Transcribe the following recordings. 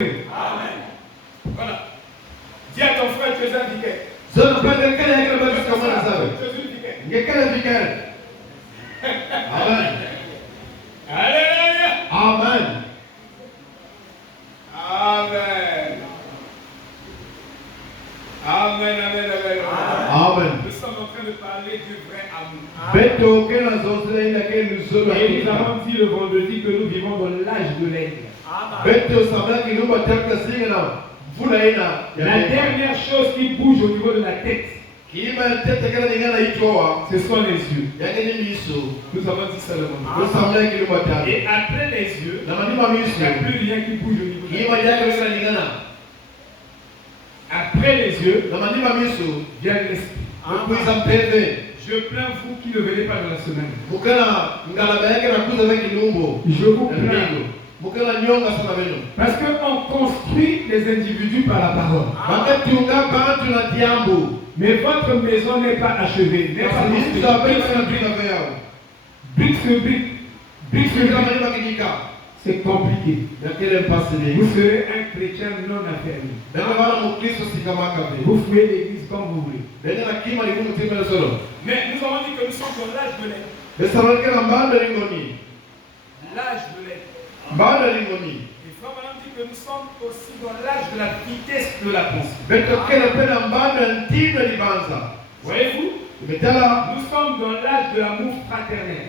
Amen. Voilà. Dis à ton frère, tu es un vicaire. Amen. Alléluia. Amen. Amen. Amen, amen, amen. Amen. Nous sommes en train de parler du vrai amour. Et nous avons dit le vendredi que nous vivons dans l'âge de l'aigle. La dernière chose qui bouge au niveau de la tête, ce sont les yeux. Nous avons dit ça le vendredi. Et après les yeux, il n'y a plus rien qui bouge au niveau de la tête. Après les yeux, vient l'esprit. Je plains vous qui ne venez pas dans la semaine. Je vous plains. Parce qu'on construit les individus par la parole. Mais votre maison n'est pas achevée. N'est pas brique sur brique. C'est compliqué. Vous serez un chrétien non affermi. Vous ferez l'église comme vous voulez. Mais nous avons dit que nous sommes dans l'âge de l'aigle. L'âge de l'aigle. Et frère Madame dit que nous sommes aussi dans l'âge de la vitesse de la pensée. Voyez-vous? Nous sommes dans l'âge de l'amour fraternel.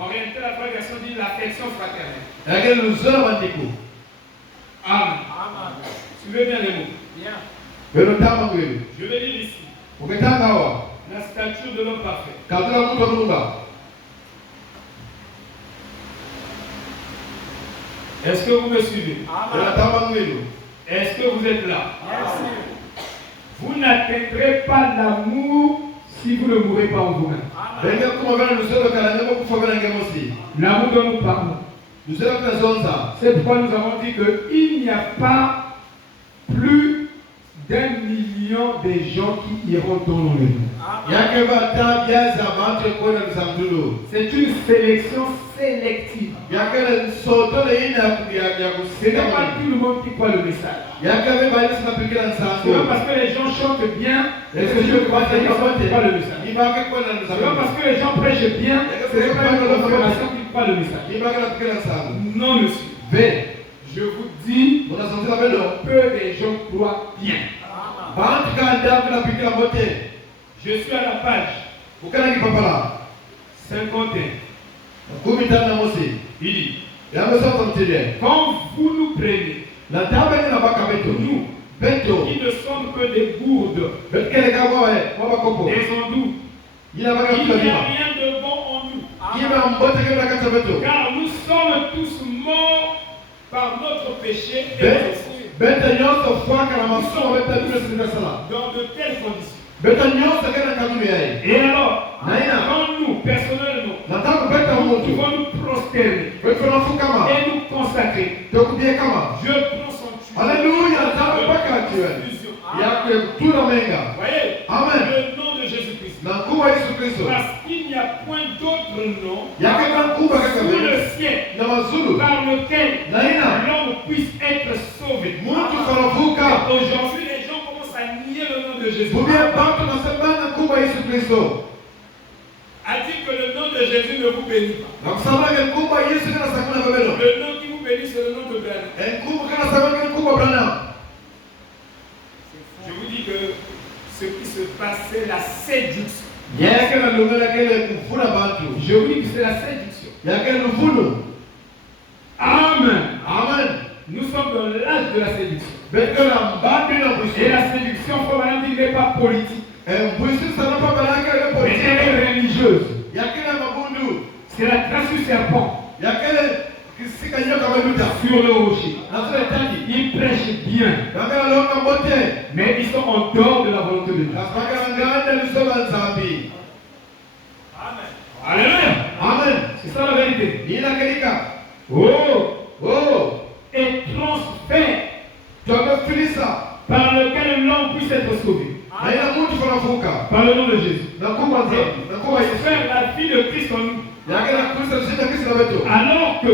En réalité, la frégation dit l'affection fraternelle. Amen. Suivez bien les mots. Bien. Je vais lire ici. La stature de l'homme parfait. Est-ce que vous me suivez? Est-ce que vous êtes là? Vous n'atteindrez pas l'amour si vous ne mourrez pas en vous-même. L'amour dont nous parlons. C'est pourquoi nous avons dit qu'il n'y a pas plus d'1 million de gens qui iront dans le monde. C'est une sélection sélective. Ce n'est pas tout le monde qui croit le message. C'est pas parce que les gens chantent bien que je crois le message. C'est pas parce que les gens prêchent bien que c'est pas une confirmation qui croit le message. Non, monsieur. Je vous dis, peu des gens croient bien. Je suis à la page 51. Il dit, quand vous nous prenez, nous, qui ne sommes que des gourdes, des andouilles, il n'y a rien de bon en nous. Car nous sommes tous morts par notre péché et dans de telles conditions. Et alors, quand nous, personnellement, nous pouvons nous prosterner et nous consacrer, je prends son tueur. Alléluia. Voyez, Amen. le nom de Jésus-Christ. Parce qu'il n'y a point d'autre nom sous le ciel par lequel l'homme puisse être sauvé. Aujourd'hui, les gens commencent à nier le nom de Jésus. A dit que le nom de Jésus ne vous bénit pas. Le nom qui vous bénit, c'est le nom de Branham. Je vous dis que ce qui se passe, c'est la séduction. Je vous dis que c'est la séduction. Amen. Nous sommes dans l'âge de la séduction. Et la séduction, comme Madame dit, n'est pas politique. Mais elle est religieuse. C'est la trace du serpent sur le rocher. Ils prêchent bien, mais ils sont en dehors de la volonté de Dieu. Alléluia. C'est ça la vérité. Et transfert par lequel l'homme puisse être sauvé. Par le nom de Jésus. Faire la vie de Christ en nous. Alors que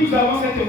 nous avons cette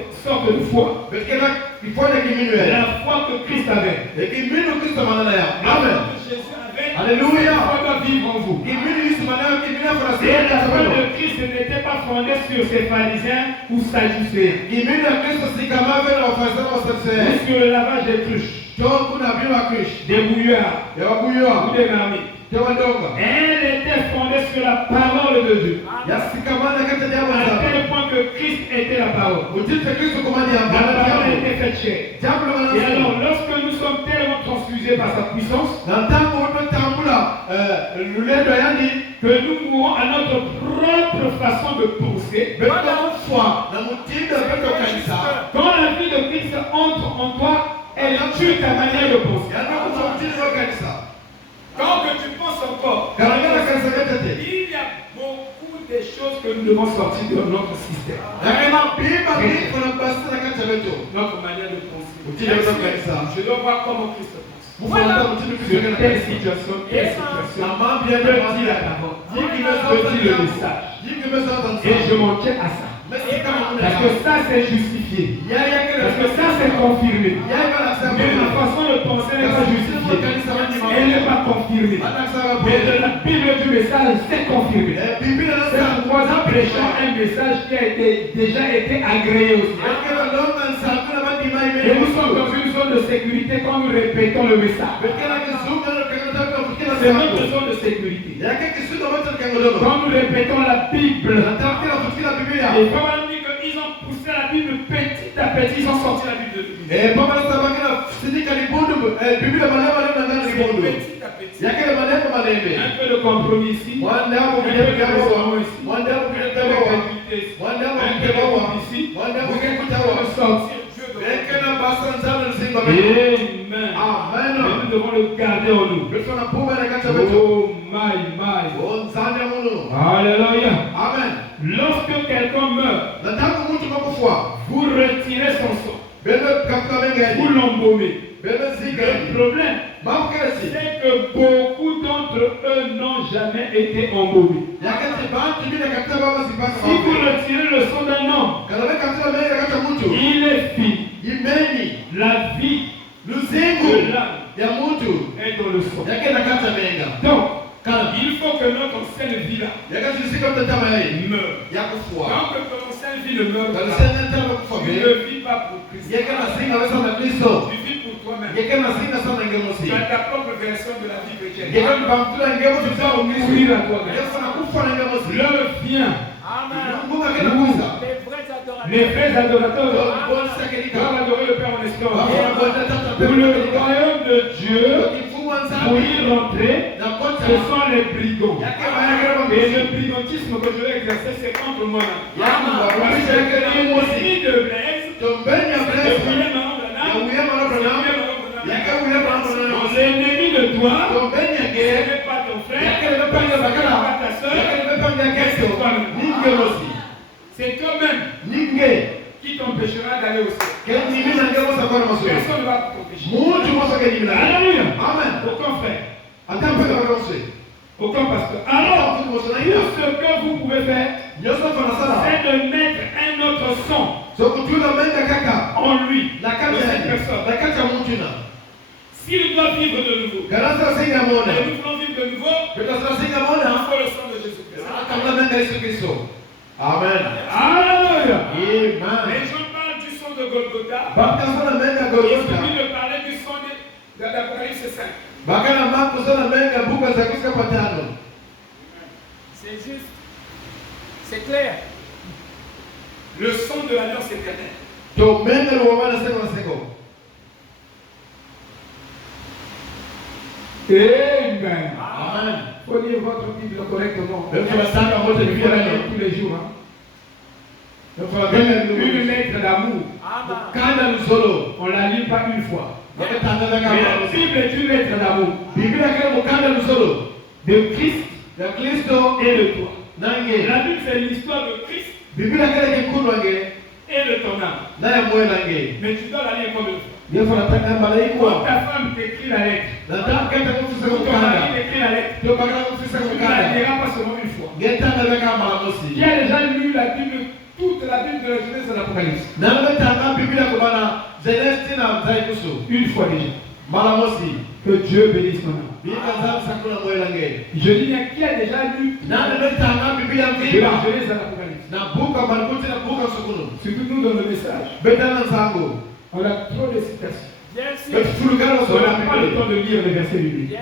sorte de foi. Parce que là, il faut que diminuer. La foi que Christ avait. Et qu'il diminue Christ manana ya. La Amen. foi que Jésus avait. Alléluia. La foi doit vivre en vous. Diminue Christ manana, diminue pour la Et la foi sécurité. de Christ n'était pas fondée sur ses pharisiens ou sadducéens. Diminue Christ si kama vile wafanya Ou wasafiri. sur le lavage des cruches, John kuna bima Krish. des bouillards Ya ou wabuyo. des marmites. Ya wandonga. Elle était fondée sur la parole de Dieu. Ya sikamana kati ya À wazao. tel point que Christ était la parole. Ujite Kristo kumani ya La parole a bana. été faite chair. Jambo la Et manana. alors, lorsque nous sommes tellement transfusés par sa puissance, Na tangu wote tambula luledo yani que nous mourons à notre propre façon de penser, beto mfwa na mutindo beto kanisa. quand la vie de Christ entre en toi, elle tue ta manière de penser. Yana kufa mutindo kanisa. Quand que tu penses encore, Karangana kanisa yote. il y a beaucoup de choses que nous devons sortir de notre système. Lakini bima ni kuna basi na kati beto. Notre manière de penser. Mutindo beto kanisa. Je dois voir comment Christ pense. Mfwa mutindo Sur Kristo telle kanisa. situation, telle situation, Na mambo ya petit la parole, petit le message. Et je m'en tiens à ça. Parce que ça c'est justifié. Parce que ça c'est confirmé. Mais ma façon de penser n'est pas justifiée. Elle n'est pas confirmée. Mais de la Bible du message, c'est confirmé. C'est pourquoi nous prêchons un message qui a déjà été agréé aussi. Et nous sommes dans une zone de sécurité quand nous répétons le message. C'est notre zone de sécurité. Quand nous répétons la Bible, et quand on dit qu'ils ont poussé la Bible petit à petit, ils ont sorti la Bible de l'Église. Petit à petit. Un peu de compromis ici, un peu de raisonnement ici, un peu de crédulité ici, un peu de ici. Vous écoutez sortir Dieu de Amen. Mais nous devons le garder en nous. Oh my. Alléluia. Lorsque quelqu'un meurt, vous retirez son sang. Vous l'embaumez. Le problème, c'est que beaucoup d'entre eux n'ont jamais été embaumés. Si vous retirez le sang d'un homme, il est fini. La vie de l'âme est dans le sang. Donc, il faut que notre ancienne vie là meure. Quand que ton ancienne vie ne meurt pas, tu ne vis pas pour Christ. Tu vis pour toi-même. Tu as ta propre version de la vie chrétienne. Tu dois mourir à toi-même. L'heure vient. Les vrais adorateurs doivent adorer le Père en esprit. Pour le royaume de Dieu, pour y rentrer, ce sont les brigands. Et le brigantisme que je vais exercer, c'est contre moi. L'ennemi de Blaise, c'est l'ennemi de toi, ce n'est pas ton frère, ce n'est pas ta soeur, c'est toi-même qui t'empêchera d'aller au ciel. Personne ne va t'empêcher. Alléluia. Aucun frère. Aucun pasteur. Alors, tout ce que vous pouvez faire, c'est de mettre un autre son en lui, de cette personne. S'il doit vivre de nouveau, et nous voulons vivre de nouveau, il faut le sang de Jésus-Christ. Amen. Alléluia. Amen. Mais je parle du sang de Golgotha. Il suffit de parler du sang d'Apocalypse 5. C'est juste. C'est clair. Le sang de l'alliance éternelle. Amen. Amen. Il faut lire votre Bible correctement. Il faut la lire tous les jours. Une lettre d'amour. On ne la lit pas une fois. Mais la Bible est une lettre d'amour. De Christ et de toi. La Bible c'est l'histoire de Christ et de ton âme. Mais tu dois la lire comme il faut. Quand ta femme t'écrit la lettre, quand ton mari t'écrit la lettre, tu ne la liras pas seulement une fois. Qui a déjà lu la Bible toute la Bible de la Genèse et l'Apocalypse. Une fois déjà. Que Dieu bénisse mon âme. Je dis bien qui a déjà lu de la Genèse à l'Apocalypse. Surtout nous dans le message. On a trop de citations. On n'a pas le temps de lire les versets bibliques.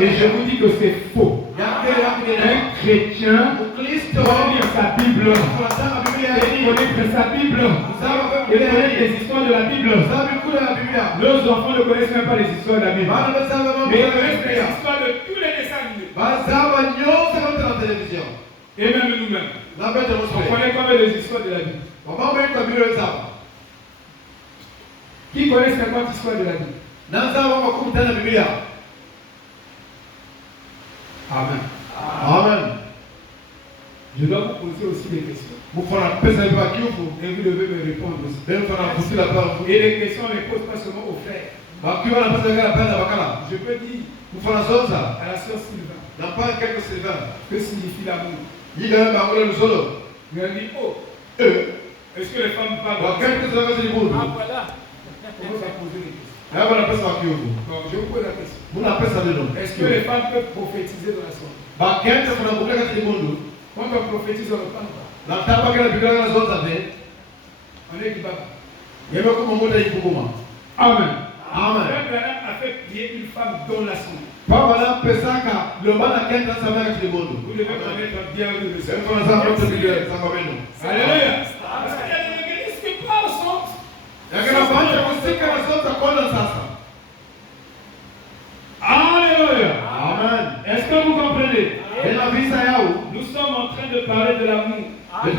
Et je vous dis que c'est faux. Un chrétien doit lire sa Bible et connaître sa Bible et connaître les histoires de la Bible. Nos enfants ne connaissent même pas les histoires de la Bible, mais ils connaissent les histoires de tous les dessins animés. Et même nous-mêmes. On connaît quand même les histoires de la Bible. Qui connaît 50 histoires de la Bible? Amen. Amen. Je dois vous poser aussi des questions. Et vous devez me répondre aussi. Et les questions ne les posent pas seulement aux frères. Je peux dire à la sœur Sylvain. Que signifie l'amour? Il a dit, oh, est-ce que les femmes parlent? Ah voilà. On va poser des questions. Donc, je vous pose la question. Est-ce que les femmes peuvent prophétiser dans la soirée? Quand on prophétise, on ne parle pas. On est du baba. Amen. Amen. A fait prier une femme dans la soirée. Vous devez connaître bien le Seigneur. Alléluia. Parce qu'il y a des églises qui parlent sans. Alléluia. Amen. Est-ce que vous comprenez? Nous sommes en train de parler de l'amour. Et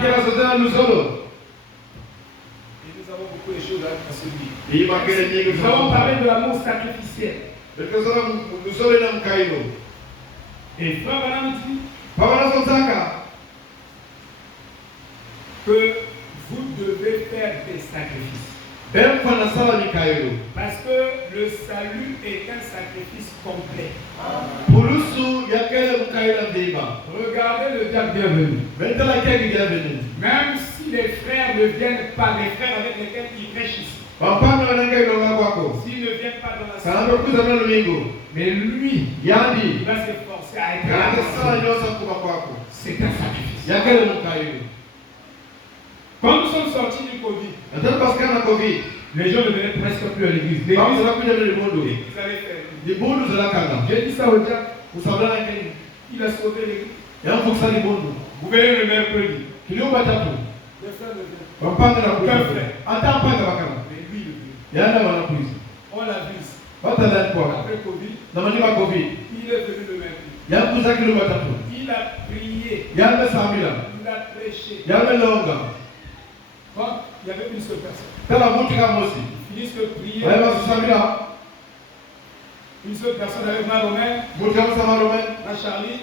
nous avons beaucoup de choses à se dire. Nous avons parlé de l'amour sacrificiel. Et Frère Branham dit que vous devez faire des sacrifices. Parce que le salut est un sacrifice complet. Regardez le diable bienvenu. Même si les frères ne viennent pas, les frères avec lesquels ils prêchent ici, s'ils ne viennent pas dans la salle, mais lui, il va s'efforcer à être là. C'est un sacrifice. Quand nous sommes sortis du Covid, les gens ne venaient presque plus à l'église. Ils allaient faire. J'ai dit ça au diable. Il a sauvé l'église. Vous verrez le mercredi. Les frères ne viennent. Mais lui, il vient. On l'a vu. Après Covid, il est venu le mercredi. Il a prié. Il a prêché. Quand il y avait une seule personne. Ils finissent de prier. Une seule personne avec ma Romaine, ma Charlie,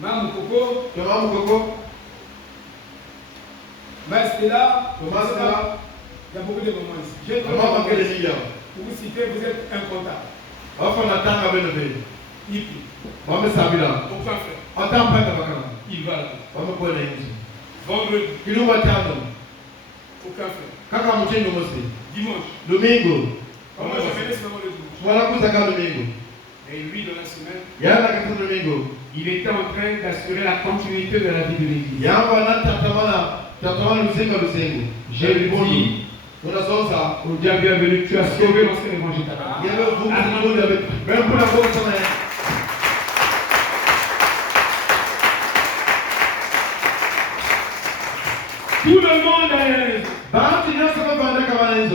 ma Moukoko, ma Stella. Il y a beaucoup de moments ici. J'ai trop de moments ici. Pour vous citer, vous êtes incontable. Il prie. Aucun frère. Il va là. Vendredi. Aucun frère. Dimanche. Comment je venais seulement le dimanche. Et lui, dans la semaine, il était en train d'assurer la continuité de la vie de l'église. J'ai dit au diable bienvenu, tu as sauvé l'ancien évangile. Tout le monde a raison.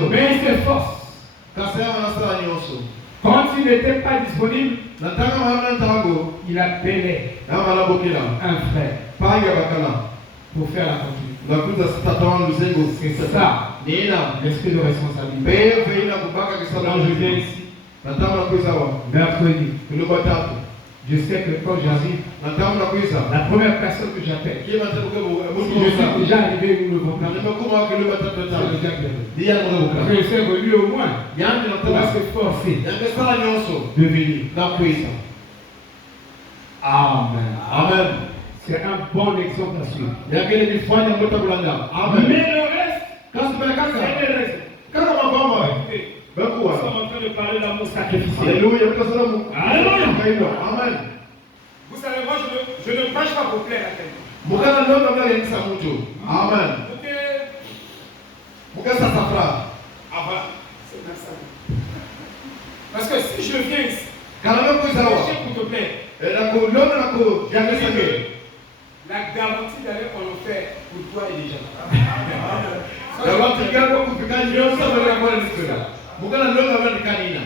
Mais il s'efforce. Quand il n'était pas disponible, il appelait un frère pour faire la continuité. C'est ça, l'esprit de responsabilité. Quand je viens ici, mercredi, je sais que quand j'arrive, la première personne que j'appelle, si je suis déjà arrivé où le vent, c'est le diable. Je sais que lui au moins, il va s'efforcer de venir. Amen. Amen. C'est un bon exemple à suivre. Yakele nifanya mbota bulanga. Amen. Mais le reste, Kasema c'est kaka. le reste. Kaka mabamba. Écoutez, nous Bekuwa. sommes en train de parler de l'amour sacrificiel. Alléluia. Mkasala Mungu. Alléluia. Amen. Vous savez, moi, je ne prêche pas pour plaire à quelqu'un. Mukana ndo namna yenisa mtu. Amen. Ok. Mukasa safra. Ah voilà, c'est bien ça. Parce que si je viens ici, Kalame kuzawa. prêcher pour te plaire, Na kulona na ku je yakesa dis ke. que la garantie d'aller en enfer pour toi est déjà là. Dawati gako kufika nyosa bala kwa nisira. Mukana ndo namna nikanina.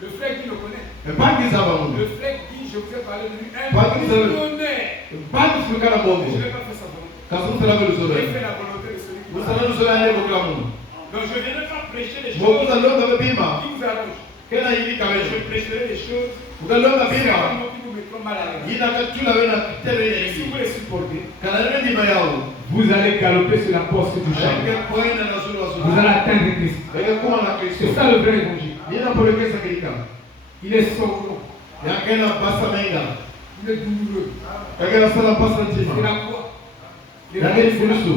Le frère qui le connaît, Pangi zaba Mungu. le frère qui, je vous ai parlé de lui, un Pas que vous avez- millionnaire. Pangi sukana Je Mungu. n'ai pas fait sa volonté. Kasu sala bulu J'ai sura. fait la volonté de celui qui m'a Musala sura ale mukala Mungu. Donc je ne viendrai pas prêcher les Mungu choses ndo ndo bima. qui vous arrangent. Kena hivi Je kawejo. prêcherai les choses Mukala ndo bima. vraiment qui vous mettront mal à l'aise. Yina katula wena tere Et si yengi. vous les supportez, Kana ndio bima yao. vous allez galoper sur la porte du champ. Shaka poina na sura Vous sura. allez atteindre Christ. Ega kuma na Kristo. C'est ça le vrai évangile. Yina polekesa kilika. Il est sanglant. Yakena basa menga. Il est douloureux. Yakena sala basa C'est ntima. la croix. Yakena kurusu.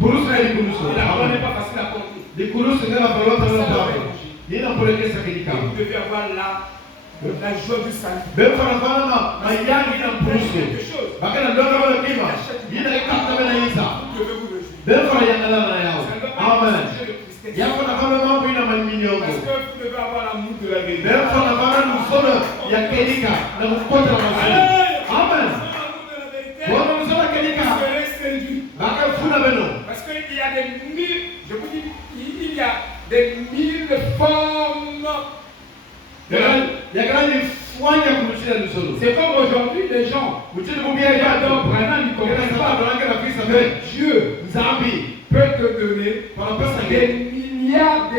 Kurusu na kurusu. Et la croix n'est pas facile à porter. Di kurusu ngala balota C'est na ça le vrai baba. évangile. Yina polekesa kilika. Et vous devez avoir la joie du salut. Befana bana na yangi na Prêche kurusu. quelque chose. Bakana ndo bana kima. Yina ikata bana yisa. Vous devez vous réjouir. Befana yangala na yao. Ça ne doit pas Amen. être un sujet de tristesse. Yako na bana mambo ina manyinyo. Parce que vous devez avoir l'amour de la vérité. Befana bana nusono ya kelika na mkota na mazuri. Amen. Bwana nusono kelika. Baka funa beno. Parce qu'il y a des mille, je vous dis, il y a des mille formes. Yakana ni fwanya kurushia nusono. C'est comme aujourd'hui, les gens, Mutini mubia ya J'adore do. Branham, ils ne Kena comprennent sala pas baraka na Kristo que be. Dieu Nzambi. peut te donner Para pesa des ke. milliards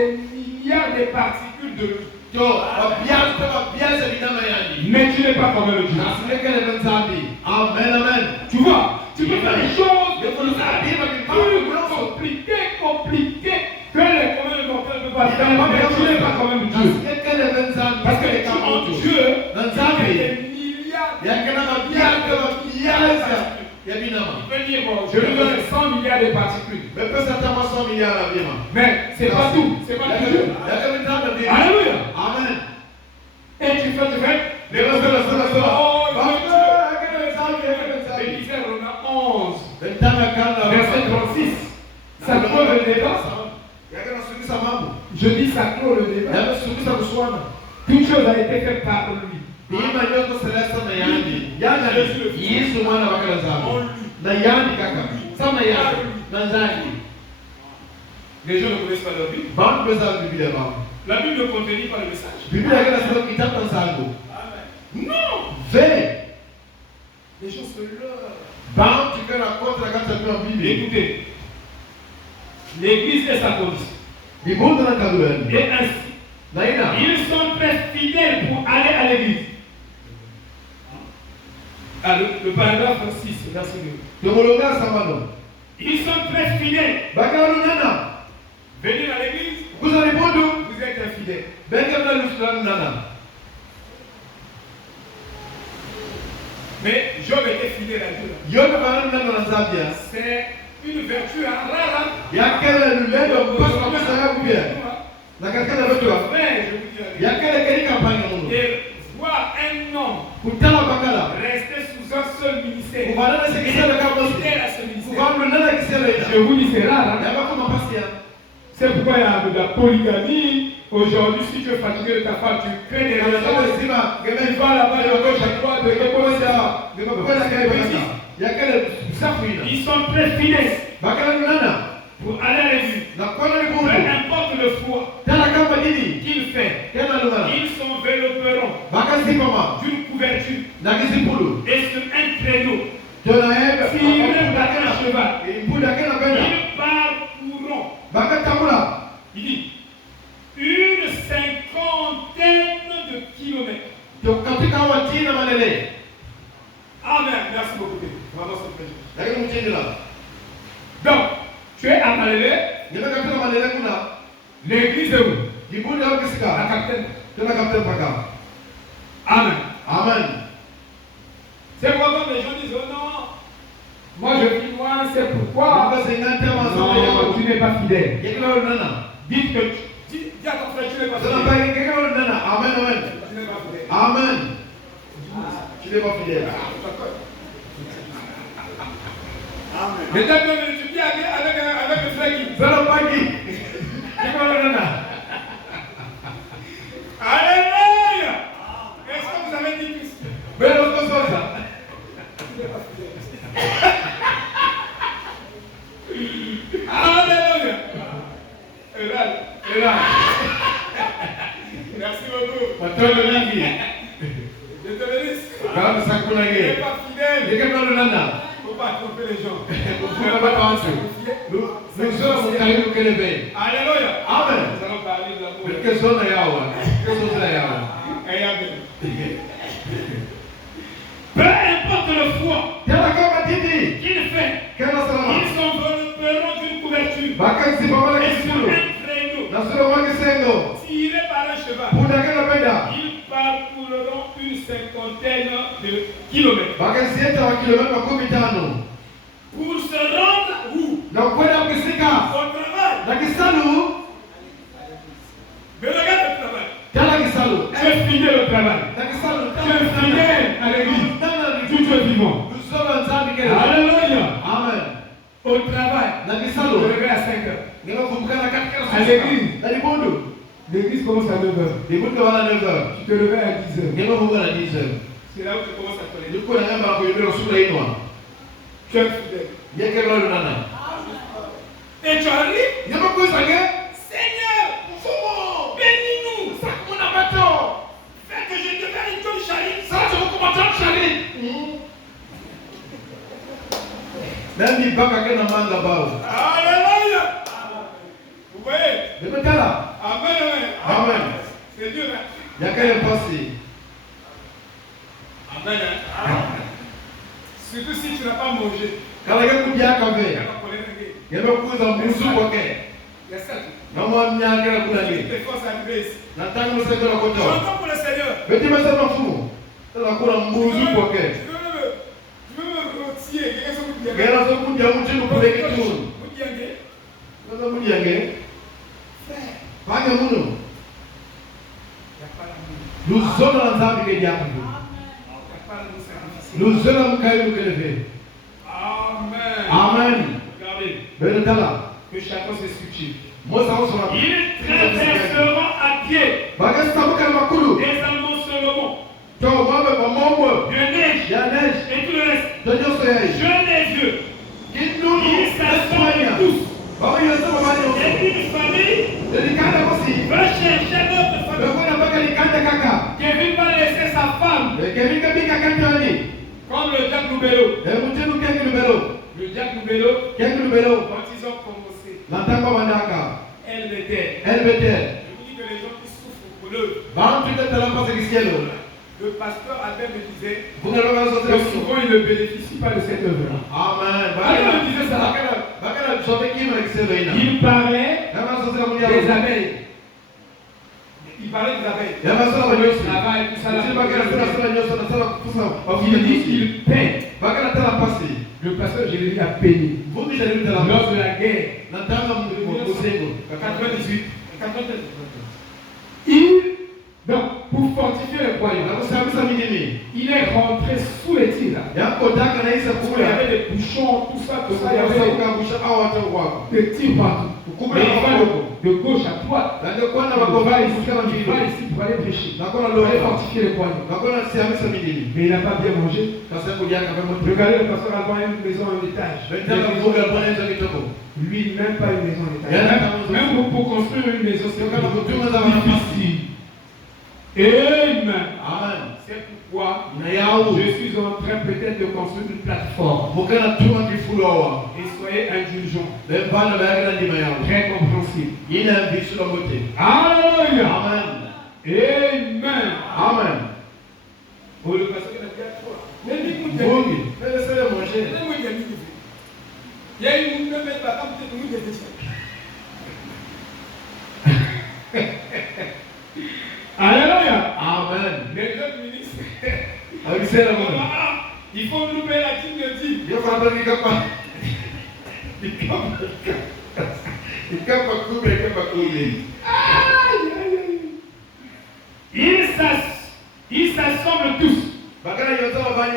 de particules de lui. Yo, wabiaza binama yani. Mais tu n'es pas comme le Dieu. Nasileke le Nzambi. Amen, amen. Tu vois, tu peux faire des choses Il faut le savoir, plus compliquées que les communs mortels ne peuvent pas faire, mais tu n'es pas comme le Dieu. Parce que en Dieu, il y a des milliards. Il peut dire, bon, je lui donne 100 milliards de particules. Mais c'est pas tout. C'est pas tout. Alléluia. Amen. Et tu fais. Éphésiens 11, verset 36. Ça clôt le débat. Je dis ça clôt le débat. Toute chose a été faite par lui. Les gens ne connaissent pas leur Bible. La Bible ne contredit pas le message. Non. Les gens se leurrent. Écoutez, l'Église est sa condition. Et ainsi, ils sont très fidèles pour aller à l'église. Ah, le paragraphe 6, verset 2. Ils sont très fidèles. Venir à l'église, vous êtes infidèles. Mais Job était fidèle à Dieu. C'est une vertu rare. Mais je vous dis, et voir un homme rester sous un seul ministère. Fidèle à ce ministère. Je vous dis, c'est rare. C'est pourquoi il y a de la polygamie. Aujourd'hui, si tu es fatigué de ta femme, tu crées des relations. Tu vas là-bas, de gauche à droite, de ils sont très fidèles pour aller à l'église. Peu importe le foi qu'il fait, ils sont véloperons d'une couverture et sur un traîneau. S'ils même d'aller à cheval, ils parcourront. Il dit une cinquantaine de kilomètres. Amen. Merci beaucoup. Vraiment, c'est très bien. Donc, tu es à Malélé. L'église est où? La capitaine. Amen. Amen. C'est pourquoi les gens disent, oh non, Moi je dis moi, c'est pourquoi non, tu n'es pas fidèle. Dites que dis à ton frère, tu n'es pas fidèle. Amen, amen. Tu n'es pas fidèle. Amen. Tu n'es pas fidèle. Mais tu viens avec le frère qui. Alléluia. Est-ce que vous avez dit Christ? Alléluia. Merci beaucoup. Je te bénisse. Tu n'es pas fidèle. Il ne faut pas tromper les gens. Alléluia. Amen. Nous allons parler de l'amour. Peu importe le froid qu'il fait, ils s'envelopperont d'une couverture. Et sur un traîneau tiré par un cheval, ils parcourront une cinquantaine de kilomètres. Pour se rendre où? Au travail. Mais regarde le travail. Tu es fidèle au travail. Tu es fidèle à l'église. Tu es vivant. Alléluia. Amen. Au travail. Tu te réveilles à 5 heures. À l'église. L'église commence à 9 heures. Tu te réveilles à 10 heures. C'est là où tu commences à connaître. Tu es fidèle. Et tu arrives. Seigneur, bénis-nous. Fais que je devienne une John Charlie. Alléluia. Vous voyez? Amen. Amen. C'est dur, hein? Amen. Surtout si tu n'as pas mangé. Il y a ça. Tu t'efforces à arriver ici. J'entends pour le Seigneur. Tu veux me rôtir. Amen. Regardez. Que chacun s'excuse. Ils traverseront à pied des amoncellements de neige et tout le reste. Jeunes et vieux. Ils s'assemblent tous. Et une famille va chercher notre famille. Kevin va laisser sa femme. Comme le Jack Loubello. Le Jack Loubello, quand ils ont commencé, LBT. Je vous dis que les gens qui souffrent pour eux. Le pasteur Albert me disait que souvent il ne bénéficie pas de cette œuvre-là. Amen. Alors il disait ça. Il parlait des abeilles. Il parlait des abeilles. Le travail, tout ça. Il dit qu'il paie. Le pasteur Jérémie a payé. Lors de la guerre. 98. Donc, pour fortifier le royaume, il est rentré sous les tirs. Il y avait des bouchons, tout ça, il y avait des tirs partout. Mais il va de gauche à droite. Il va ici pour aller prêcher. Pour aller fortifier le royaume. Mais il n'a pas bien mangé. Regardez, le pasteur Alban a une maison en étage. Lui, même pas une maison en étage. Même pour construire une maison, c'est difficile. Amen. C'est pourquoi je suis en train peut-être de construire une plateforme. Et soyez indulgents. Très compréhensible. Alléluia. Amen. Amen. Oh, le pasteur il a dit à toi. Il y a une même bataille peut-être nous des Alléluia. Amen. Mais le ministre, il il faut nous payer la dîme de 10. Ils s'assemblent tous.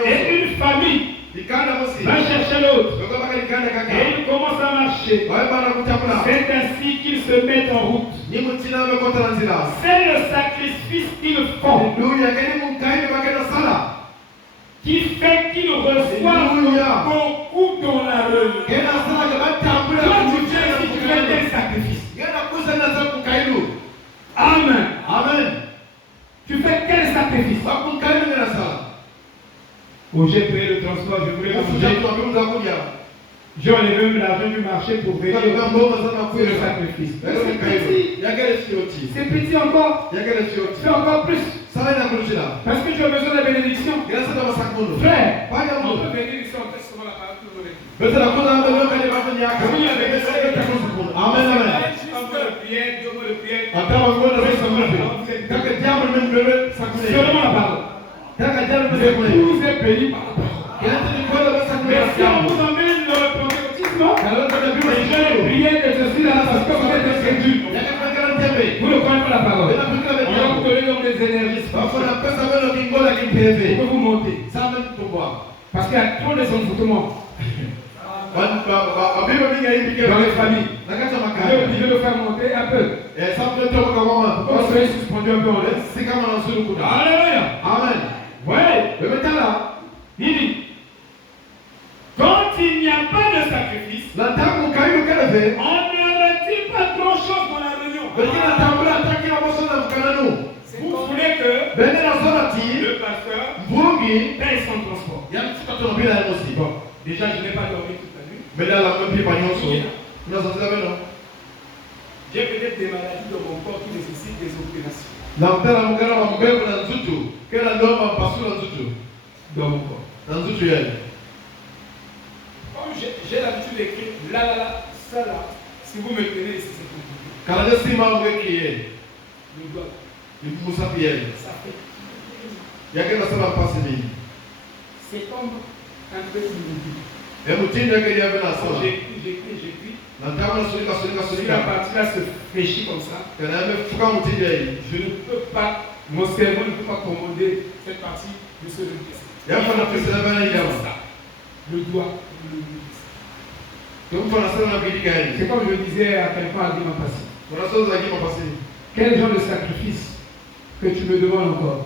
Et une famille va chercher l'autre. Et ils commencent à marcher. C'est ainsi qu'ils se mettent en route. C'est le sacrifice qu'ils font qui fait qu'ils reçoivent beaucoup d'honneur. Toi, tu viens ici, tu fais des sacrifices. Amen. Amen. Tu fais quel sacrifice? Oh, j'ai payé le transport, je voulais manger. J'ai enlevé même l'argent du marché pour venir. C'est le sacrifice. C'est petit encore. C'est encore plus. Parce que tu as besoin de la bénédiction. Frère, on peut venir ici, on teste souvent la parole tout le monde. Amen, amen. Seulement la parole. Vous êtes bénis par la parole. Mais si on vous emmène le protétisme, les prières de ceci là, parce que vous êtes incrédules. Vous ne croyez pas la parole. On va vous donner donc des énergies. Il faut vous monter. Parce qu'il y a trop de envoûtements dans les familles. Je vais le faire monter un peu. Pourquoi vous soyez suspendu un peu en l'air? Alléluia. Amen. Ouais. Le métal là. Il dit, quand il n'y a pas de sacrifice, on ne retire pas grand chose dans la réunion. Vous voulez que le pasteur paye son transport. Bon, déjà je n'ai pas dormi toute la nuit. J'ai peut-être des maladies dans mon corps qui nécessitent des opérations. Dans mon corps. Comme j'ai l'habitude d'écrire là, ça là, si vous me tenez ici, c'est compliqué. Le doigt. Ça fait. C'est comme un peu j'écris. Si la partie là se fléchit comme ça, je ne peux pas, mon cerveau ne peut pas commander cette partie de ce le doigt. C'est comme je disais à quelqu'un à Guy. Quel genre de sacrifice que tu me demandes encore?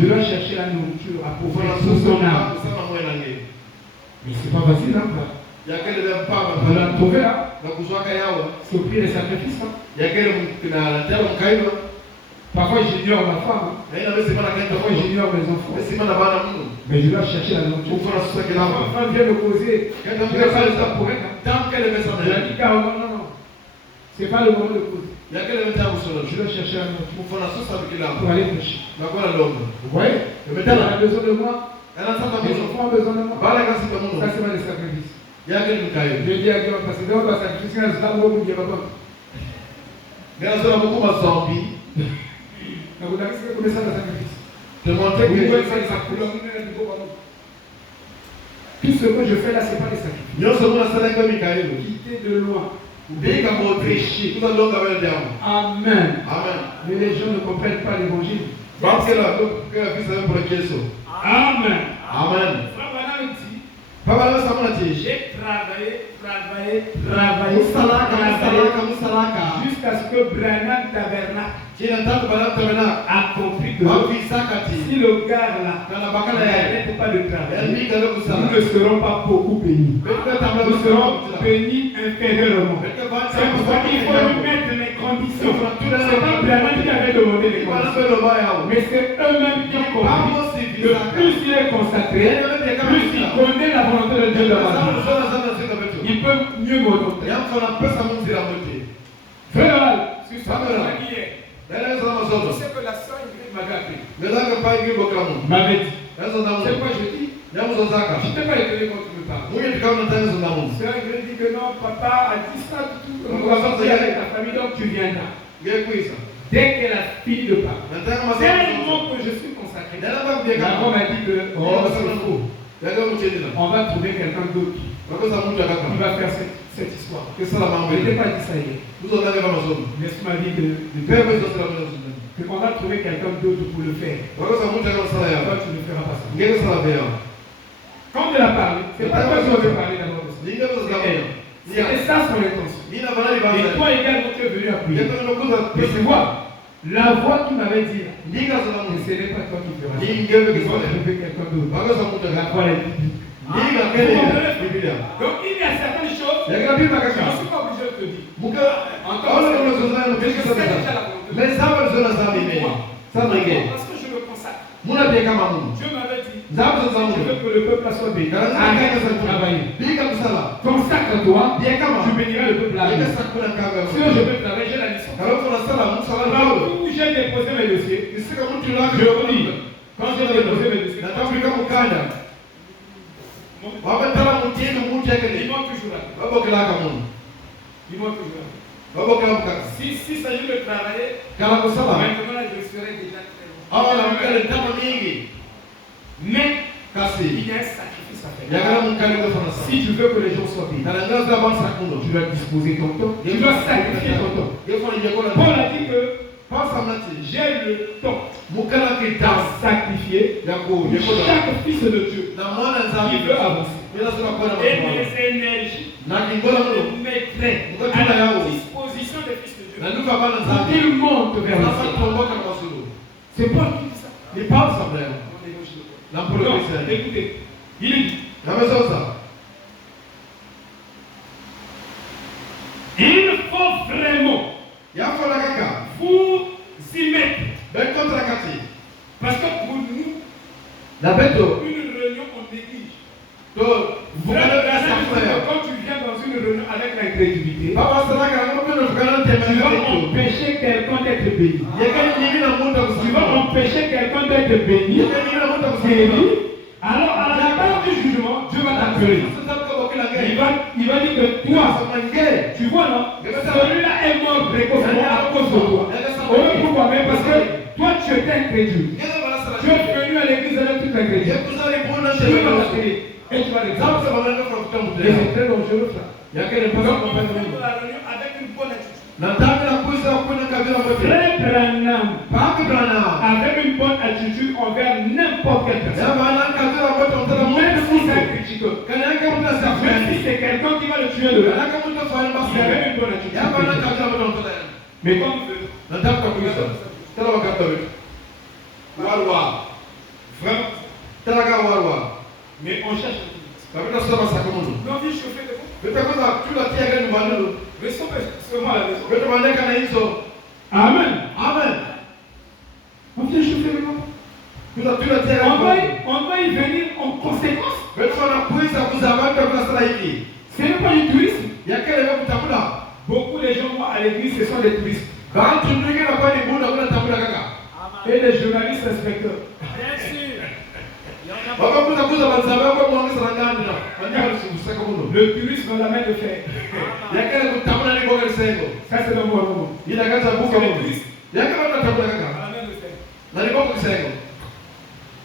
Je dois chercher la nourriture à pouvoir sous son âme. Mais c'est pas facile, hein? On l'a trouvé là. C'est au prix des sacrifices. Parfois j'ignore ma femme. Parfois j'ignore mes enfants. Mais je dois chercher la nourriture. Ma femme vient me causer. Je ne vais pas le temps pour elle. Je lui ai dit carrément non. Ce n'est pas le moment de causer. Je dois chercher la nourriture pour aller prêcher. Vous voyez? Elle a besoin de moi. Les enfants ont besoin de moi. Ça c'est pas des sacrifices. Je dis à Guillaume parce que dans le sacrifice, il y a un slam où vous dites pas. Vous avez ça le sacrifice. Tout ce que je fais là, ce n'est pas des sacrifices. Quitter de loin. Prêcher. Amen. Mais les gens ne comprennent pas l'évangile. Amen. J'ai travaillé jusqu'à ce que Branham Tabernacle a compris que si le gars là n'arrête pas de travailler, nous ne serons pas beaucoup bénis. Nous serons bénis inférieurement. C'est pourquoi il faut lui mettre les conditions. Ce n'est pas Branham qui avait demandé les conditions, mais c'est eux-mêmes qui ont compris que plus il est consacré, plus il connaît la volonté de Dieu dans la vie. Il peut mieux m'honorer. Frère, c'est ça que je sais que la sœur m'avait appelé. M'avait dit. C'est quoi je dis? Je n'étais pas étonné quand tu me parles. Sœur dit que non, papa a dit ça, tout. On va sortir avec ta famille, donc tu viendras. Dès qu'elle a fini de parler, tellement que je suis consacré. La femme m'a dit que, oh, c'est faux. on va trouver quelqu'un d'autre qui va faire cette histoire. Je n'ai pas dit ça hier. Laisse ma vie que on va trouver quelqu'un d'autre pour le faire. Toi, tu ne feras pas ça. Quand on a parlé, c'est pas toi qui veux parler d'abord de ça. C'était ça son intention. Et toi également, tu es venu appuyer. Mais c'est moi. La voix qui m'avait dit, ce n'est pas toi qui feras ça. Il faut trouver quelqu'un d'autre. La voix est biblique. Donc il y a certaines choses, je ne suis pas obligé de te dire. Parce que je me consacre. Dieu m'avait dit, je veux que le peuple soit béni. Arrête de travailler. Consacre-toi, tu béniras le peuple. Sinon je peux travailler, j'ai la licence. Où j'ai déposé mes dossiers, je relis. Quand j'ai déposé mes dossiers, ils m'ont toujours là. Ils m'ont toujours là. Si s'agit de travailler, maintenant là, je serai déjà très loin. Mais il y a un sacrifice à faire. Si tu veux que les gens soient bénis, tu dois disposer ton temps. Tu dois sacrifier ton temps. Paul a dit que j'ai le temps d'en sacrifier chaque fils de Dieu qui veut avancer. Et mes énergies me mettraient à la disposition des fils de Dieu pour qu'ils montent vers le ciel. C'est Paul qui dit ça. Non, écoutez, il dit il faut vraiment vous y mettre. Parce que pour nous, une réunion on néglige. Quand tu viens dans une réunion avec l'incrédulité, tu vas empêcher quelqu'un d'être béni. Tu vas empêcher quelqu'un d'être béni. Alors à la fin du jugement, Dieu va t'appeler. Il va dire que toi, tu vois non, celui-là est mort précocement à cause de toi. Pourquoi? Mais parce que toi tu étais incrédule. Tu es venu à l'église avec toute l'incrédulité. Dieu va t'appeler. Et tu vas l'exemple. Et c'est très dangereux ça. Il y a quelqu'un qui va avec une bonne attitude. Frère Branham avec une bonne attitude envers n'importe quelle personne. Même si c'est un critiqueur. Même si c'est quelqu'un qui va le tuer de là. Il avait une bonne attitude. Mais comme mais on cherche. Non, viens chauffer de vous. Restons seulement à la maison. Amen. On vient chauffer de vous. On va y venir en conséquence. Ce n'est pas du tourisme. Beaucoup de gens vont à l'église, ce sont des touristes. Et les journalistes inspecteurs. Bien sûr. Le tourisme dans la main de fer. Ça c'est le mot. C'est le tourisme. À la main de fer.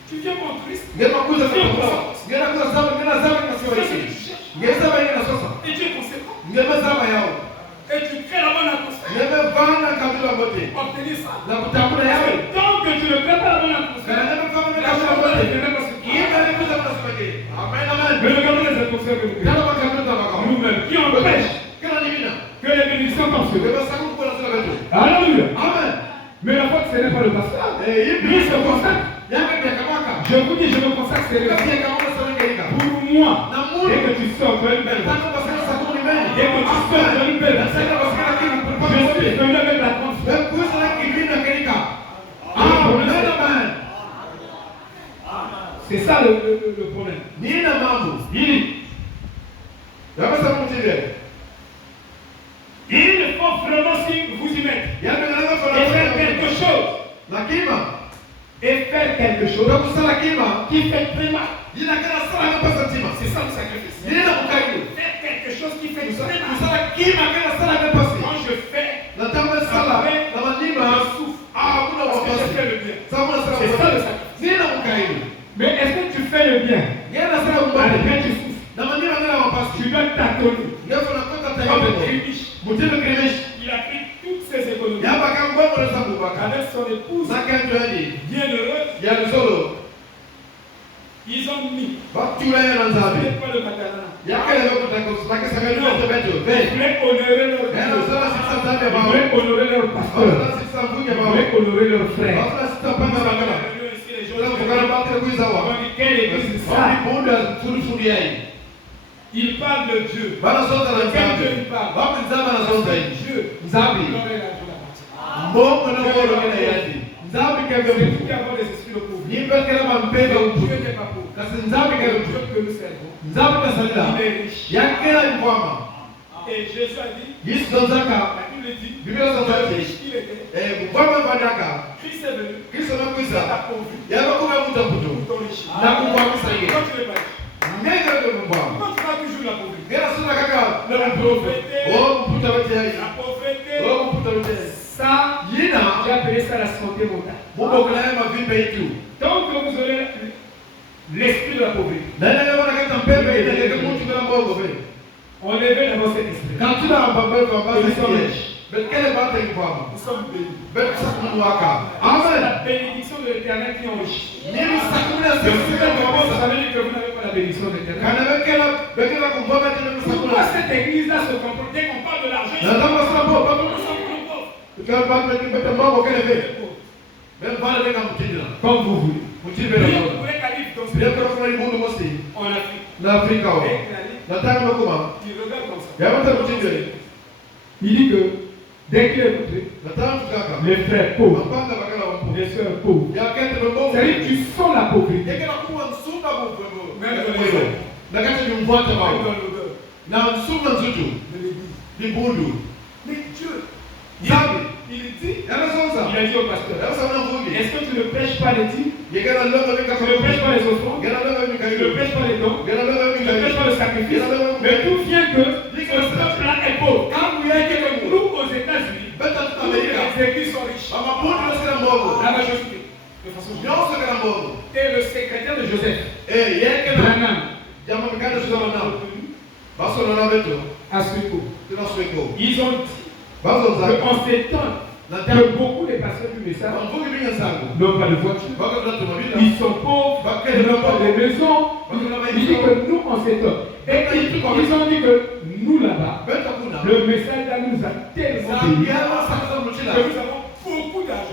Tu viens mon touriste. Et tu es conséquent. Et tu crées la bonne atmosphère. Obtenir ça. Tant que tu ne crées pas la bonne atmosphère, la chose va devenir parce que mais regardons les atmosphères que nous nous-mêmes qui empêchent que les bénédictions tombent sur nous. Alléluia. Mais la faute, ce n'est pas le pasteur. Lui se consacre. Je vous dis, je me consacre sérieusement. Pour moi, dès que tu sors, tu as une belle voix. Dès que tu sors, tu as une belle voix. Je suis venu avec la transformation. C'est ça le problème. Il faut vraiment vous y mettre. Et faire quelque chose. Et faire quelque chose qui fait très mal. C'est ça le sacrifice. Faire quelque chose qui fait très mal. Quand je fais, après, je souffre. Parce que je fais le bien. C'est ça le sacrifice. Mais est-ce que tu fais le bien avec honorer leur Dieu. Ils voulaient honorer leur pasteur. Ils voulaient honorer leur frère. Quelle église c'est ça? Il parle de Dieu. Quel Dieu il parle? Dieu. C'est tout qui avoir des esprits de pauvreté. Dieu n'est pas pauvre. Le Dieu que nous servons, il est riche. Et Jésus a dit, la Bible dit, le riche qu'il était, Christ est venu, il t'a pourvu pour ton richesse. Quand tu n'es pas riche, quand tu vas toujours la pauvreté, la pauvreté, ça, j'ai appelé ça la santé mentale. Donc vous aurez l'esprit de la pauvreté. On éveille d'abord cet esprit. Nous sommes riches. Nous sommes bénis. C'est la bénédiction de l'Éternel qui enrichit. Vous savez que vous n'avez pas la bénédiction de l'Éternel. Pourquoi cette église-là se comporte? Dès qu'on parle de l'argent, nous sommes comme vous voulez. Vous voulez qu'Alif dans en Afrique. Il regarde comme ça. Il dit que dès qu'il est écouté, les frères pauvres, les soeurs pauvres, c'est-à-dire que tu sens la pauvreté. Même dans l'odeur. Mais Dieu, il a dit au pasteur, est-ce que tu ne prêches pas les dîmes? Tu ne prêches pas les offrandes? Tu ne prêches pas les dons? Tu ne prêches pas le sacrifice? Mais tout vient que ce peuple-là est pauvre. Nous, aux États-Unis, les églises sont riches. La majorité, de façon générale. Et le secrétaire de Joseph, à Suiko, ils ont dit qu'en ces temps, que beaucoup des pasteurs du message n'ont pas de voiture, ils sont pauvres, ils n'ont pas de maison. Ils disent que nous, en ces temps, et ils ont dit que nous là-bas, le message nous a tellement bénis que nous avons beaucoup d'argent.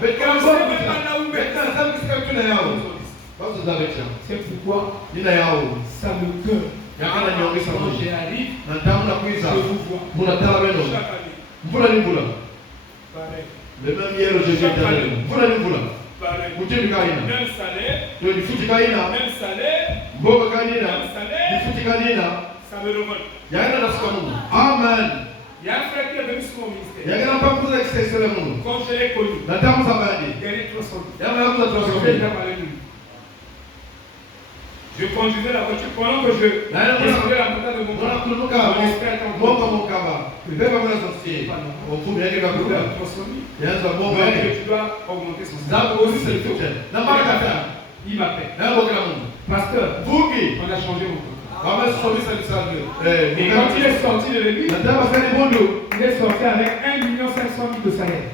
C'est pourquoi ça me cœur. Quand j'arrive, je vous vois chaque année. Pareil. Le même hier, Jésus est allé. Vous l'avez vu là. Même salaire. Même salaire. Ça me remonte. Amen. Il y a un frère qui est venu sur mon ministère. Quand je l'ai connu, il y avait 300. Je conduisais la voiture pendant que je descendais la montagne de mon père. Tu dois augmenter son salaire. Il m'appelle. Pasteur, on a changé mon contrat. Et quand il est sorti de l'église, il est sorti avec 1,5 million de salaire.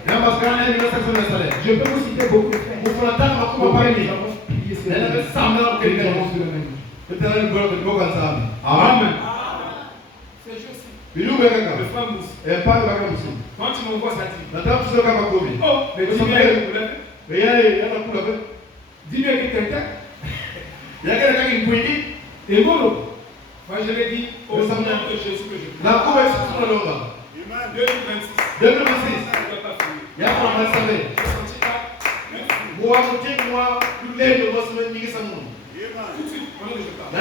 Je peux vous citer beaucoup de frères. Amen. C'est juste. Le frère Mousse. Quand tu m'envoies ça, dit. Oh, mais dis-moi que quelqu'un. Et bon, moi je l'ai dit au nom de Jésus que je prie. 2026. Je ne dois pas finir. Tout de suite, pendant que je parle.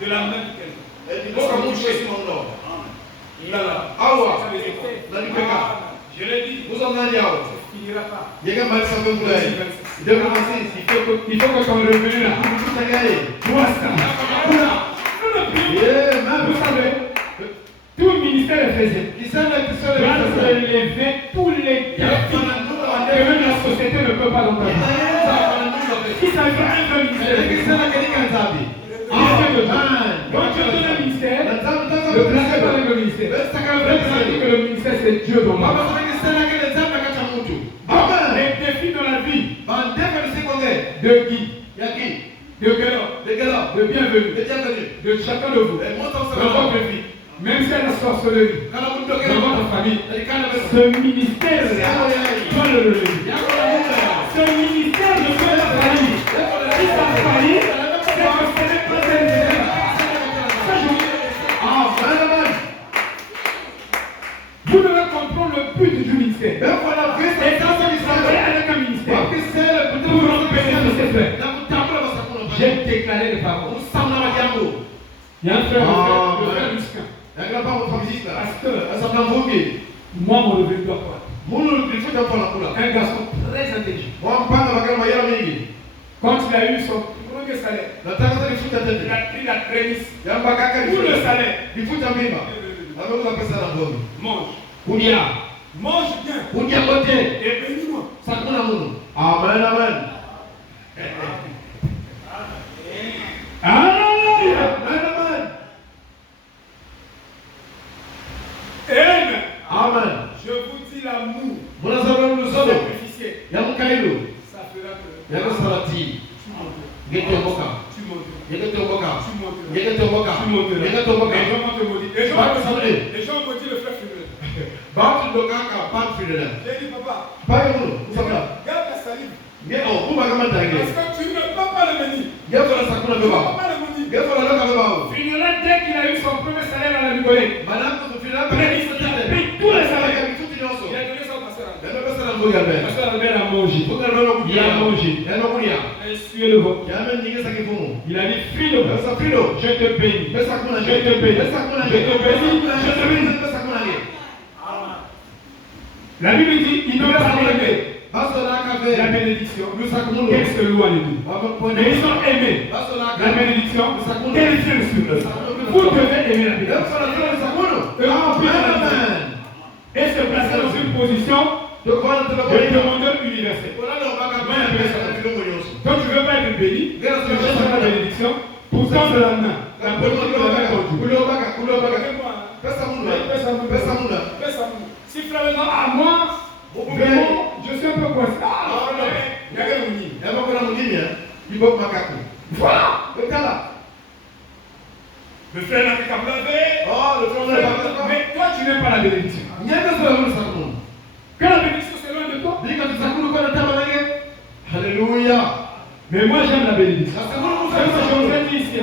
De la main de quelqu'un. Je l'ai dit. Ça ne finira pas. Il faut que ton revenu là. Toi ça. Vous savez, tout le ministère est faisait. Doit relever tous les défis que même la société ne peut pas l'entendre. Si ça veut un ministère, quand tu donnes un ministère, ne placez pas le ministère. Dit que le ministère c'est Dieu dans moi. Les défis dans la vie de Guy, de Guélan, de Bienvenue, de chacun de vous, dans votre vie, Même si elle a sorcellerie dans votre famille, ce ministère-là doit le relever. Ce ministère de votre famille, si ça faillit, c'est que ce n'est pas un ministère. Vous devez comprendre le but du ministère. Et quand vous travaillez avec un ministère, vous rompez les frères. J'ai déclaré les paroles. Il y a un frère de Lucien. Pasteur, moi, mon revenu doit croître. Un garçon très intelligent. Quand il a eu son premier salaire, il a pris la prémisse pour le salaire. Mange. Mange bien. Et bénis-moi. Amen, amen. Alléluia. Amen. Amen. Je vous dis l'amour. Sacrificiel. Ça fera que tu monteras. Les gens vont te dire le frère funéraire. J'ai dit papa, garde ta salive. Parce que tu ne peux pas le bénir. Tu ne peux pas le bénir. Funéraire, dès qu'il a eu son premier salaire à la rigolée, il a pris tous les salaires. Il a donné ça au pasteur Albert. Pasteur Albert a mangé. Il a mangé. Il a essuyé le ventre. Il a dit Frido, je te bénis. Je te bénis. Je te bénis. La Bible dit il n'a pas aimé la bénédiction. Qu'est-ce que louange dit? Mais ils ont aimé la bénédiction. Quel est le sur eux? Vous devez aimer la bénédiction. Et se placer dans une position de demandeur universel. Quand tu ne veux pas être béni, tu cherches la bénédiction pour tendre la main. La politique de la main. Si frère à moi, vraiment, je suis un peu coincé. Voilà. Le frère n'a qu'à blaver. Mais toi, tu n'aimes pas la bénédiction. Que la bénédiction c'est loin de toi. Alléluia. Mais moi, j'aime la bénédiction. Je vous ai dit ici.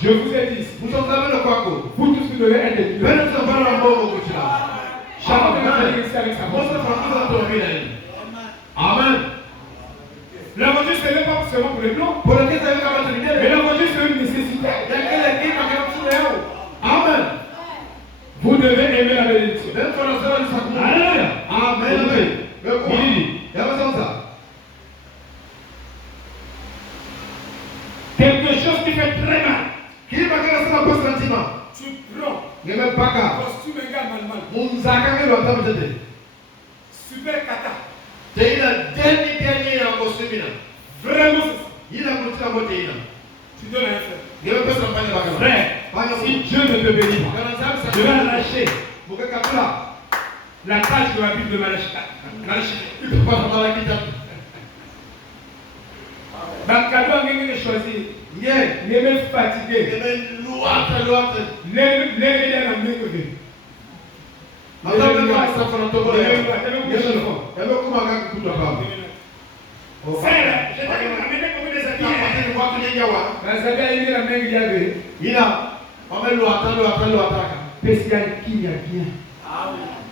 Je vous ai dit ici. Vous tous, vous devez être des chacun devait réussir avec sa voix. Amen. L'évangile, ce n'est pas seulement pour les blancs. Mais l'évangile, c'est une nécessité. Amen. Vous devez aimer la bénédiction. Alléluia. Amen. Il dit quelque chose qui fait très mal. Tu prends costume égale mal. Super kata. Vraiment c'est ça. Tu donnes un frère. Frère, si Dieu ne te bénit pas, je vais arracher la page de la Bible de Malachie. Dans le cadeau, on a choisi. Les mêmes fatigués.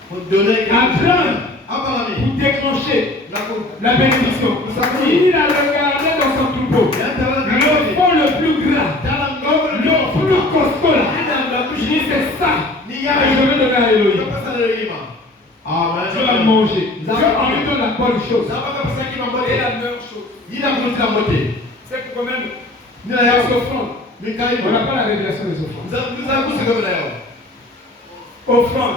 Pour déclencher la bénédiction, il a regardé dans son troupeau le fond le plus gras, le plus costaud là. Il dit c'est ça que je vais donner à Elohim. Dieu va manger. Dieu en lui donne la bonne chose et la meilleure chose. C'est pour même les offrandes. On n'a pas la révélation des offrandes. Offrande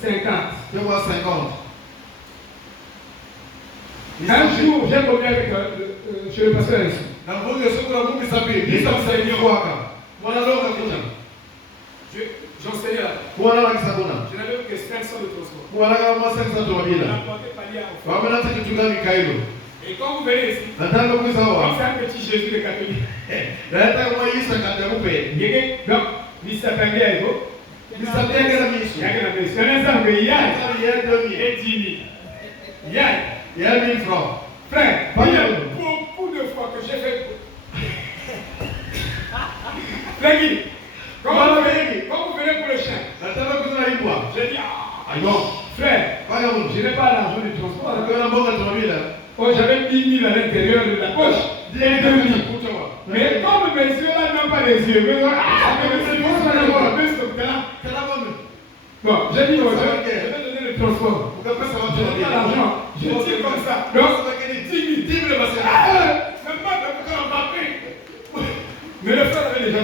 50. Un jour, j'ai connu avec chez le pasteur ici. J'enseignais là. Je n'avais que 500 de transport. On a porté palier à offrande. Et quand vous venez ici, comme c'est un petit Jésus de catholique. Donc, Il y a 1000 francs. Frère, il y a beaucoup de fois que j'ai fait. Frère, quand vous venez pour le chien, j'ai dit, frère, je n'ai pas l'argent du transport. Oh, j'avais 10 000 à l'intérieur de la poche. Et 2 000. Mais comme mes yeux là n'ont pas les yeux, bon, j'ai dit, je vais donner le transport. Je n'ai pas l'argent. Je tire comme ça. Donc, 10 000. Même pas de faire un papier. Mais le frère avait déjà.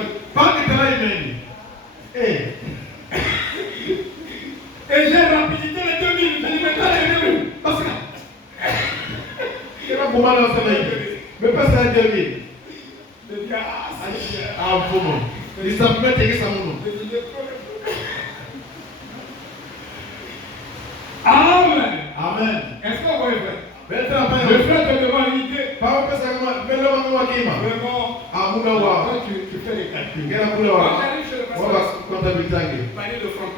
Et j'ai rapidité les 2 000. J'ai dit, mais toi, les 2 000. Parce que. Mais pas ça, 2 000. Le gars, Ah, bon. Il s'appelle Tegesa Mouno. Amen. Amen. Est-ce qu'on voit le frère? Le Le frère te demande l'idée. Vraiment, toi, tu fais les calculs. Quand j'arrive chez le pasteur, panier de francs.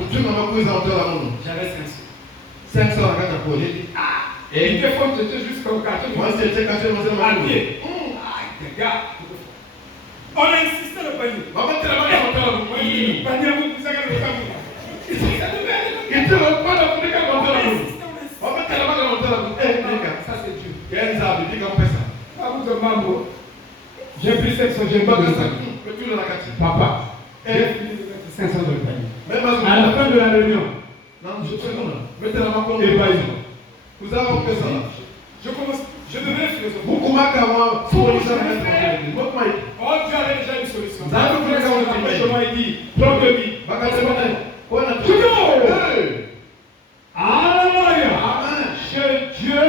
J'avais 500. 500 Et il te faut jeter jusqu'au quartier. À pied. Les gars. On a insisté le panier. Le panier, vous savez le panier. Ça c'est Dieu. J'ai pris 500, j'ai pas de 500. Papa, j'ai pris 500 dans le panier. À la fin de la réunion, Vous avez fait ça. je devenais philosophe. Vous commencez à voir. Oh, Dieu avait déjà une solution. Le chemin, il dit, prends 2 000. Alléluia. Chez Dieu,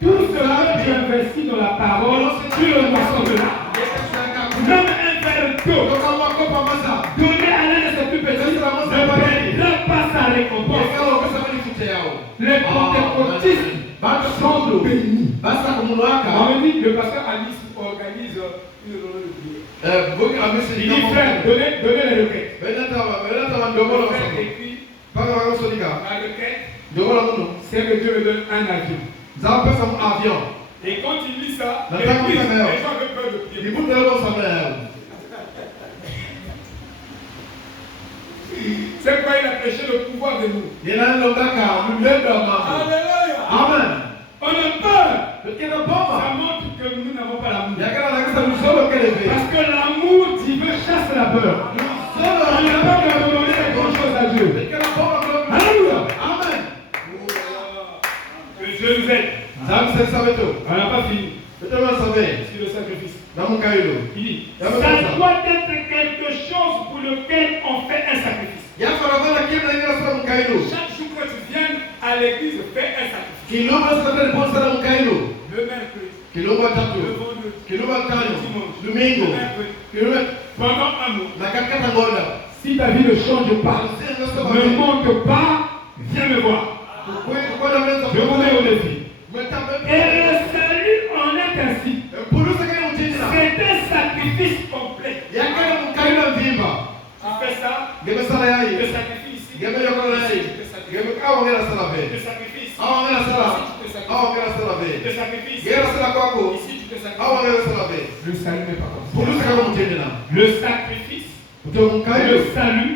tout cela que tu investis dans la parole, tu le moissonneras. Même un verre d'eau, donner à l'un de ses plus petits, ne perdra pas sa récompense. Les pentecôtistes sont bénis. On me dit que le pasteur Alice organise une journée de prière. Il dit, frère, donnez les requêtes. Le frère écrit la requête, c'est que Dieu me donne un avion. Et quand il lit ça, les gens veulent peur de prier. C'est pourquoi il a prêché le pouvoir de nous. Alléluia. Amen. On a peur. Ça montre que nous n'avons pas l'amour. Parce que l'amour, tu veux chasser la peur. On n'a pas qu'à demander les grandes choses à Dieu. Alléluia. Amen. Que Dieu nous aide. On n'a pas fini. C'est le sacrifice. Il dit, ça doit être quelque chose pour lequel on fait un sacrifice. Chaque jour que tu viens à l'église, fais un sacrifice. Le mercredi, le vendredi, le dimanche, pendant un mois. Si ta vie ne change pas, ne monte pas, viens me voir. Je vous mets au défi. Et le salut en est ainsi. C'est un sacrifice complet. Tu fais ça, tu te sacrifies ici. Tu te sacrifies ici. Tu te sacrifies ici. Le salut n'est pas comme ça. Le sacrifice, le salut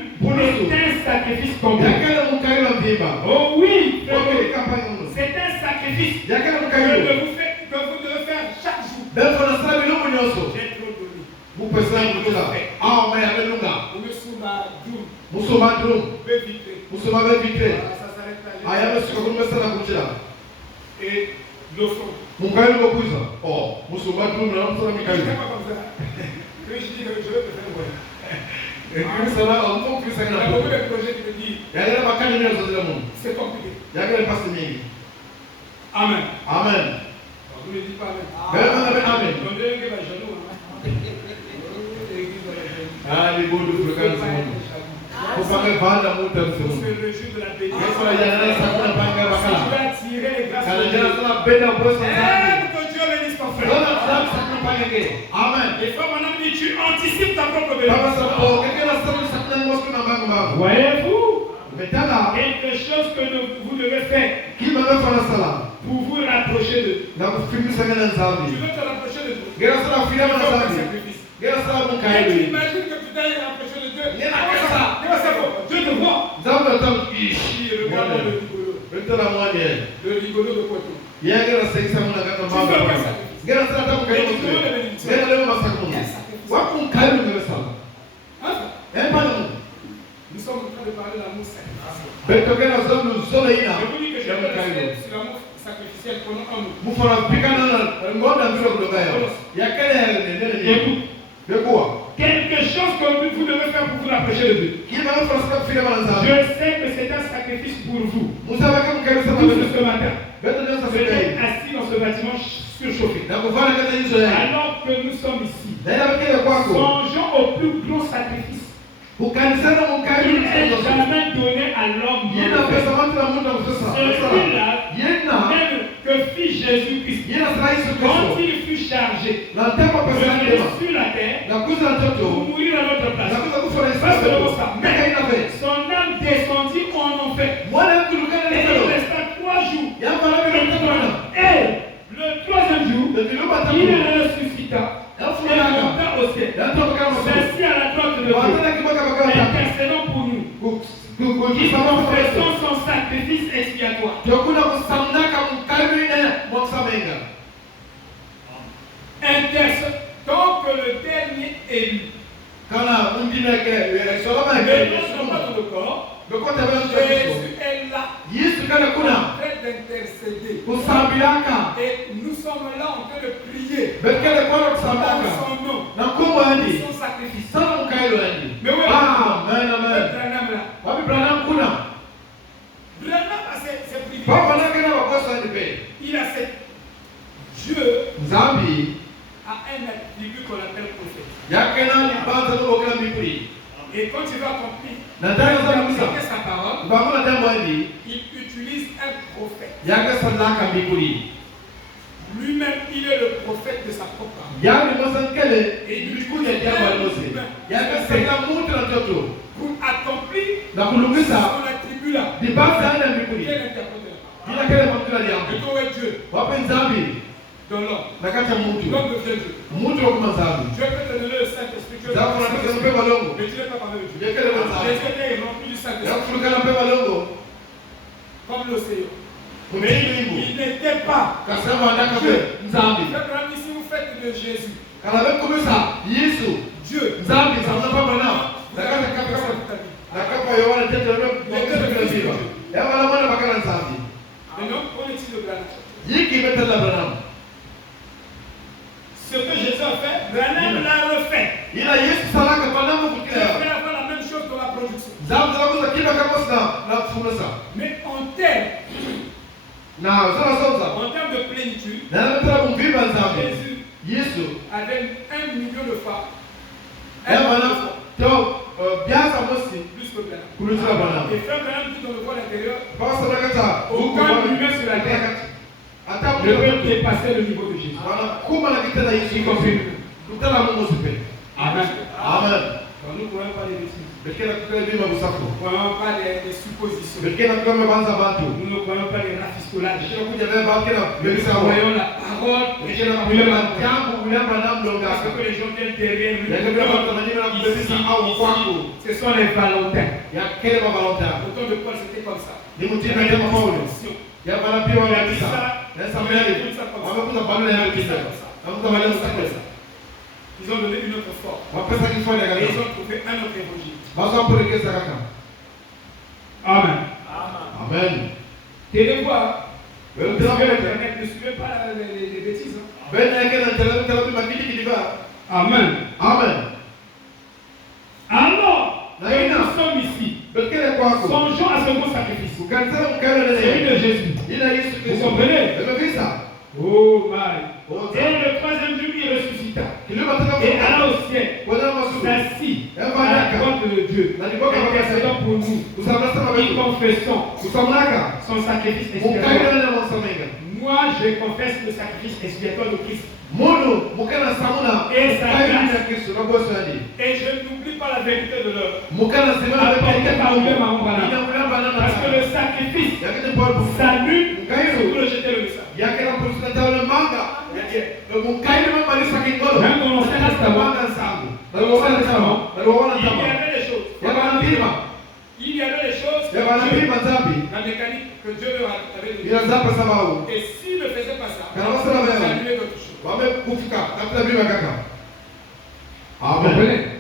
est un sacrifice complet. Oh oui, c'est un sacrifice que vous devez faire chaque jour. J'ai trop donné. Vous me vite. Ça s'arrête là. Et l'offrande. Je ne fais pas comme ça. Que je dis que je vais te faire voir. Il y a beaucoup de projets qui me disent c'est compliqué. Amen. Amen. Vous ne dites pas Amen. Amen. On dirait que va jaloux. On se réjouit de la bénédiction. Si tu vas attirer les grâces de Dieu, aime que Dieu Dieu bénisse ton frère. Amen. Et fois, maintenant, tu anticipes ta propre bénédiction. Voyez-vous? Quelque chose que vous devez faire pour vous rapprocher de Dieu. Tu veux te rapprocher de Dieu. Tu imagines que tu t'es rapproché de Dieu. Dieu te voit. Regarde le rigolo de Poitou. Tu veux faire ça. Nous sommes en train de parler de l'amour sacrificiel. Je vous dis que je vais rester sur l'amour sacrificiel pendant un mois. Quelque chose que vous devez faire pour vous rapprocher de Dieu. Je sais que c'est un sacrifice pour vous. Tous ce matin, vous êtes assis dans ce bâtiment surchauffé. Alors que nous sommes ici, songeons au plus gros sacrifice. Il n'est jamais donné à l'homme. Celui-là, même que fit Jésus-Christ, quand il fut chargé de venir sur la terre pour mourir à notre place. Pas seulement ça, mais son âme descendit en enfer. Et il resta 3 jours. Et le 3e jour, il ressuscita. Et monta au ciel. S'assit à la droite de Dieu, intercédant pour nous, qui confessons son sacrifice expiatoire. Tant que le dernier élu ne rentre pas dans le corps, Jésus est là, en train d'intercéder. Et nous sommes là en train de prier dans son nom, son sacrifice. Mais oui, Branham là. Branham a ses privilèges. Il a cette Dieu a un attribut qu'on appelle prophète. Et quand il va accomplir sa parole, il utilise un prophète. Lui-même, il est le prophète de sa propre parole. Et il utilise pour accomplir son attribut là. Quel interprète de la parole? Plutôt est Dieu. Dans l'homme. L'homme devient Dieu. Dieu peut te donner le Saint-Esprit. Mais tu n'es pas parlé de Dieu. Jésus est rempli du Saint-Esprit. Comme l'océan. Mais il n'était pas Dieu. Si vous faites de Jésus Dieu, maintenant, qu'en est-il de Branham? Ce que Jésus a fait, Branham l'a refait. Il faut avoir la même chose dans la production. Mais en termes de plénitude, Jésus avait 1 million de fois. Plus que Branham. Et frère Branham dit dans le voile intérieur, aucun humain sur la terre ne peut dépasser le niveau de Jésus. Y compris nous. Amen. Nous ne croyons pas les bêtises. Nous ne croyons pas les suppositions. Nous ne croyons pas les rafistolages. Nous croyons la parole. Parce que les gens viennent derrière nous. Ce sont les Valentins. Autant de Paul, c'était comme ça. Il a dit ça. Ils ont donné une autre forme. Et ils ont trouvé un autre évangile. Amen. Amen. Télévoix. Ne suivez pas les bêtises. Amen. Amen. Alors, nous sommes ici. Songeons à ce bon sacrifice. Celui de Jésus. Vous comprenez? Oh my. Et le 3e jour, il ressuscita. Et alla au ciel. S'assit à la droite de Dieu. Intercédant pour pour nous. Qui confessons son sacrifice expiatoire. Moi, je confesse le sacrifice expiatoire de Christ. Et sa grâce. Et je n'oublie pas la vérité de l'œuvre. Apporté par lui-même à mon Branham. Parce que le sacrifice s'annule pour rejeter le message. Même dans l'Ancien Testament, il y avait des choses. Il y avait des choses que la mécanique que Dieu leur avait donné. Et s'il ne faisait pas ça, ça annulait quelque chose. Amen.